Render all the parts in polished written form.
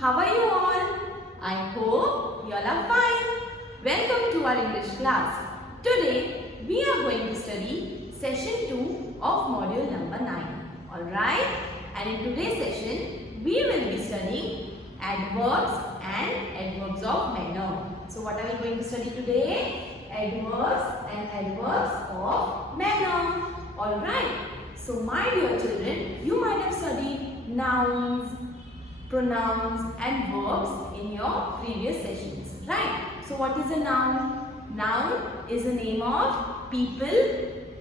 How are you all? I hope you all are fine. Welcome to our English class. Today we are going to study session 2 of module number 9. Alright? And in today's session we will be studying adverbs and adverbs of manner. So what are we going to study today? Adverbs and adverbs of manner. Alright? So my dear children, you might have studied nouns, pronouns and verbs in your previous sessions, right? So what is a noun? Noun is the name of people,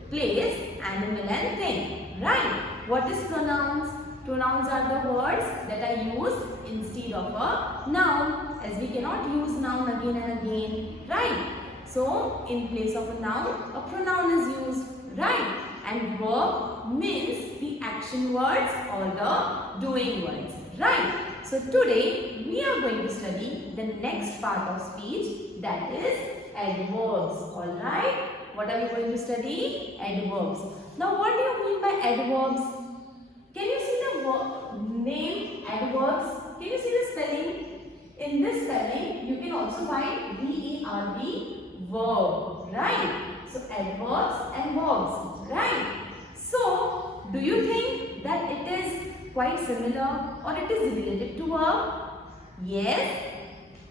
place, animal and thing, right? What is pronouns? Pronouns are the words that are used instead of a noun, as we cannot use noun again and again, right? So in place of a noun, a pronoun is used, right? And verb means the action words or the doing words, right? So today we are going to study the next part of speech, that is adverbs, alright? What are we going to study? Adverbs. Now what do you mean by adverbs? Can you see the name adverbs? Can you see the spelling? In this spelling you can also find V-E-R-B, verb, right? So adverbs and verbs, right? So do you think that it is quite similar or it is related to verb? Yes?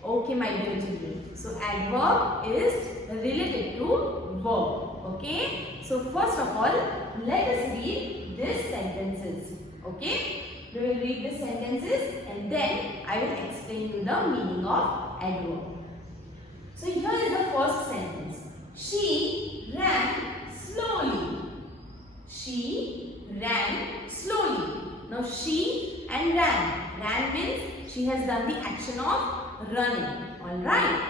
Okay, my dear children. So adverb is related to verb. Okay? So first of all, let us read these sentences. Okay? We will read the sentences and then I will explain you the meaning of adverb. So here is the first sentence. She ran slowly. She ran slowly. Now she and ran. Ran means she has done the action of running. Alright.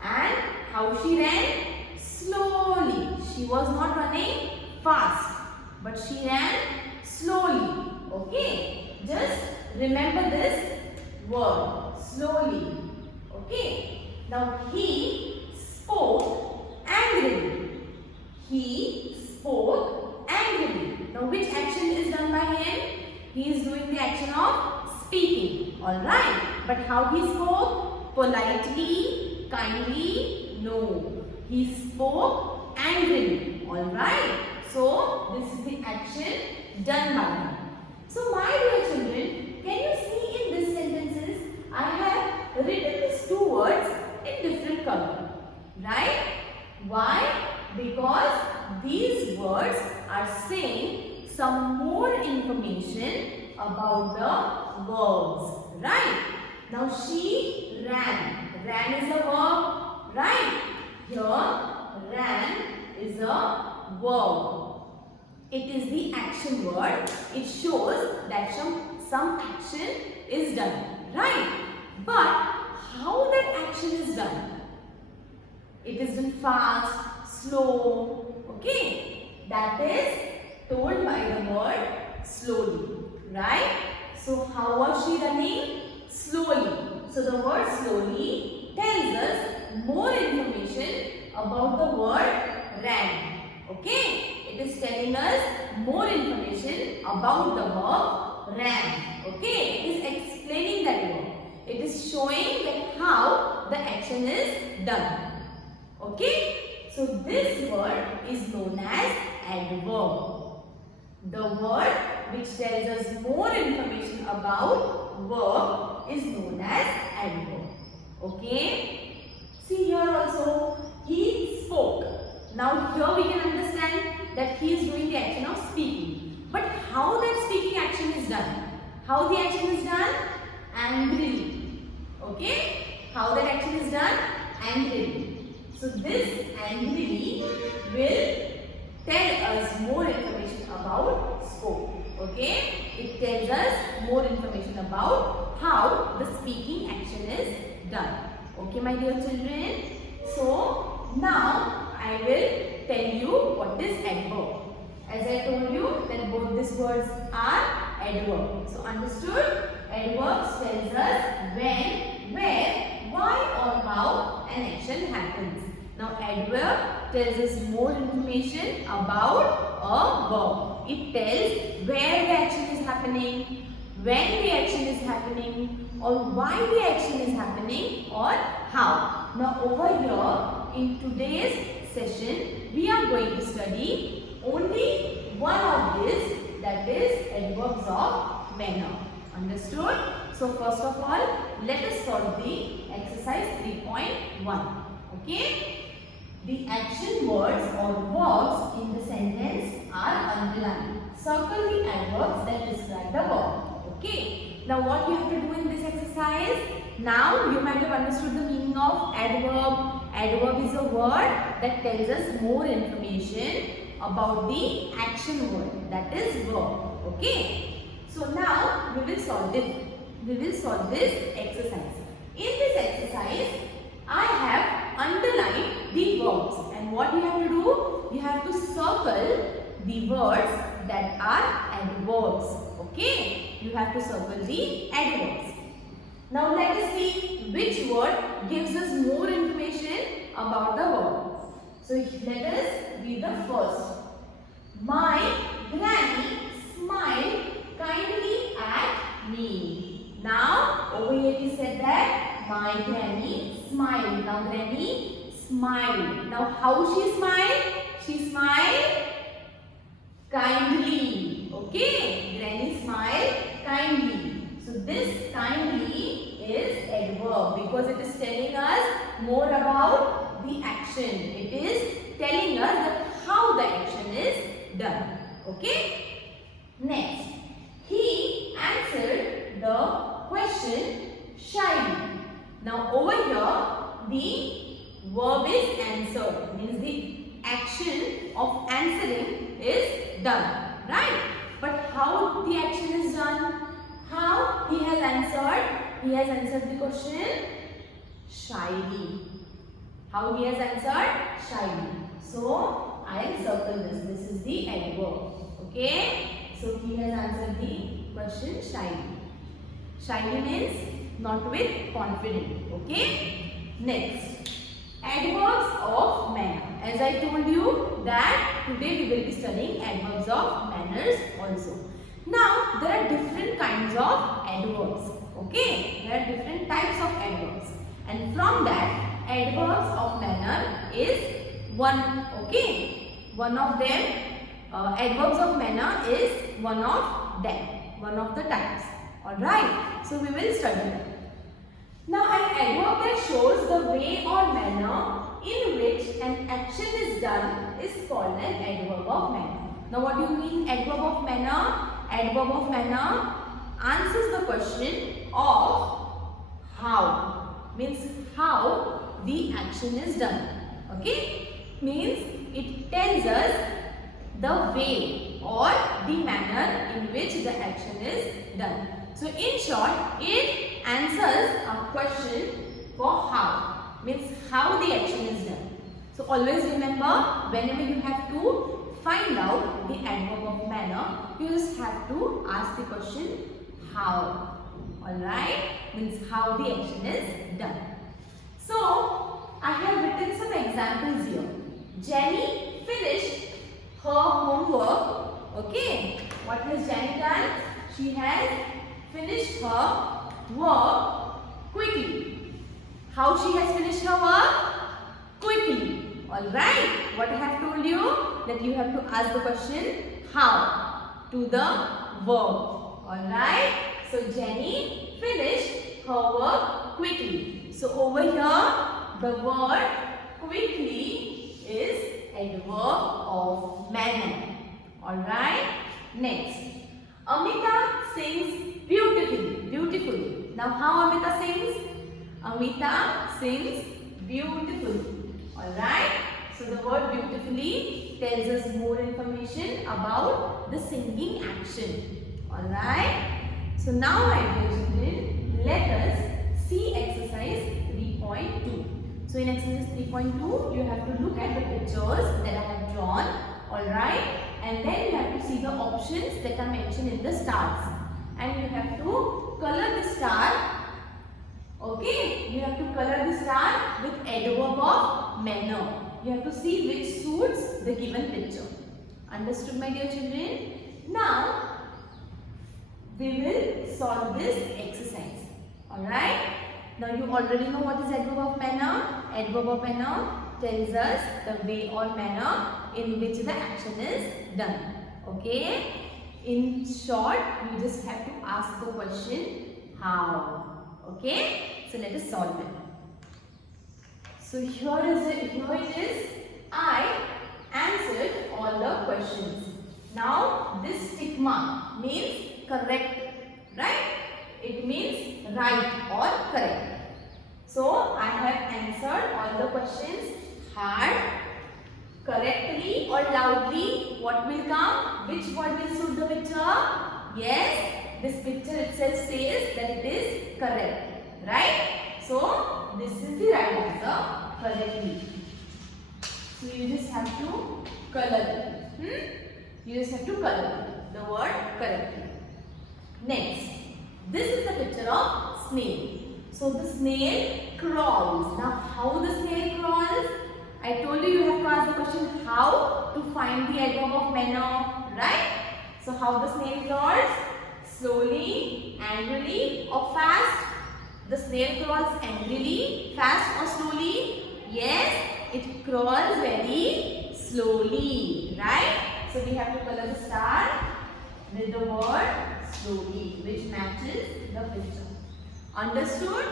And how she ran? Slowly. She was not running fast, but she ran slowly. Okay. Just remember this word. Slowly. Okay. Now he spoke angrily. He spoke angrily. Now which action is done by him? He is doing the action of speaking. Alright. But how he spoke? Politely, kindly? No. He spoke angrily. Alright. So this is the action done by him. So my dear children, can you see in these sentences I have written these two words in different color. Right? Why? Because these words are saying some more information about the verbs. Right? Now she ran. Ran is a verb. Right? Here ran is a verb. It is the action word. It shows that some action is done. Right? But how that action is done? It is done fast, slow. Okay? That is told by the word slowly. Right? So how was she running? Slowly. So the word slowly tells us more information about the word ran. Okay? It is telling us more information about the verb ran. Okay? It is explaining that verb. It is showing that how the action is done. Okay? So this word is known as adverb. The word which tells us more information about verb is known as adverb. Okay? See here also, he spoke. Now here we can understand that he is doing the action of speaking. But how that speaking action is done? How the action is done? Angrily. Okay? How that action is done? Angrily. So this angrily will tell us more information about spoke. Okay? It tells us more information about how the speaking action is done. Okay, my dear children? So now I will tell you what is adverb. As I told you that both these words are adverb. So understood? Adverbs tells us when, where, why or how an action happens. Now adverb tells us more information about a verb. It tells where the action is happening, when the action is happening, or why the action is happening, or how. Now over here in today's session we are going to study only one of this, that is adverbs of manner. Understood? So first of all, let us solve the exercise 3.1. Okay? The action words or verbs in the sentence are underlined. Circle the adverbs that describe the verb. Okay? Now what you have to do in this exercise? Now you might have understood the meaning of adverb. Adverb is a word that tells us more information about the action word, that is verb. Okay? So now we will solve this. We will solve this exercise. In this exercise, I have underlined the verbs, and what you have to do? You have to circle the words that are adverbs. Okay? You have to circle the adverbs. Now let us see which word gives us more information about the verb. So let us read the first. My granny smiled kindly at me. Now over here we said that my granny smiled. Now granny smiled. Now how she smiled? She smiled kindly. Okay? Granny smiled kindly. So this kindly is adverb because it is telling us more about the action. It is telling us that how the action is done. Okay? Next, he answered the question shyly. Now over here the verb is answered, means the action of answering is done, right? But how the action is done? How he has answered? He has answered the question shyly. How he has answered? Shyly. So I circle this. This is the adverb. Okay? So he has answered the question shyly. Shyly means not with confidence. Okay? Next, adverbs of manner. As I told you that today we will be studying adverbs of manners also. Now there are different kinds of adverbs. Okay? There are different types of adverbs. And from that, adverbs of manner is one. Okay? One of them, adverbs of manner is one of them. One of the types. Alright? So we will study that. Now an adverb that shows the way or manner in which an action is done is called an adverb of manner. Now what do you mean adverb of manner? Adverb of manner answers the question of how. Means how the action is done. Okay? Means it tells us the way or the manner in which the action is done. So in short, it answers a question for how. Means how the action is done. So always remember, whenever you have to find out the adverb of manner, you just have to ask the question how. Alright? Means how the action is done. So I have written some examples here. Jenny finished her homework. Okay? What has Jenny done? She has finished her work quickly. How she has finished her work? Quickly. Alright. What I have told you? That you have to ask the question how to the verb. Alright. So Jenny finished her work quickly. So over here the word quickly is adverb of manner. Alright. Next. Amita sings beautifully. Beautifully. Now how Amita sings? Amita sings beautifully. Alright. So the word beautifully tells us more information about the singing action. Alright. So now my dear children, let us see exercise 3.2. So in exercise 3.2, you have to look at the pictures that I have drawn. Alright. And then you have to see the options that are mentioned in the stars. And you have to color the star. Okay. You have to color the star with adverb of manner. You have to see which suits the given picture. Understood, my dear children? Now, we will solve this exercise. Alright? Now you already know what is adverb of manner. Adverb of manner tells us the way or manner in which the action is done. Okay? In short, you just have to ask the question how. Okay? So let us solve it. So here it is. I answered all the questions. Now this tick mark means correct, right? It means right or correct. So I have answered all the questions hard, correctly or loudly. What will come? Which word will suit the picture? Yes, this picture itself says that it is correct, right? So this is the right answer, correctly. So you just have to color it. You just have to color the word correctly. Next, this is the picture of snail. So the snail crawls. Now how the snail crawls? I told you you have to ask the question how to find the adverb of manner, right? So how the snail crawls? Slowly, angrily or fast? The snail crawls angrily, fast or slowly? Yes, it crawls very slowly, right? So we have to color the star with the word slowly, which matches the picture. Understood?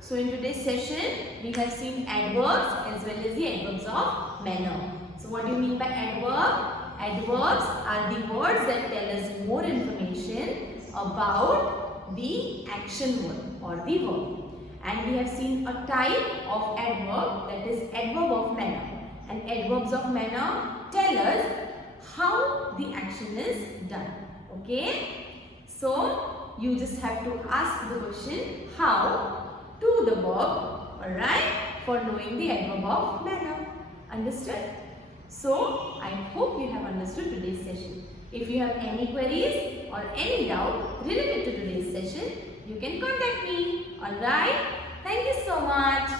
So in today's session, we have seen adverbs as well as the adverbs of manner. So what do you mean by adverb? Adverbs are the words that tell us more information about the action word or the verb. And we have seen a type of adverb, that is adverb of manner. And adverbs of manner tell us how the action is done. Okay? So you just have to ask the question how to the verb, alright, for knowing the adverb of manner. Understood? So I hope you have understood today's session. If you have any queries or any doubt related to today's session, you can contact me. Alright? Thank you so much.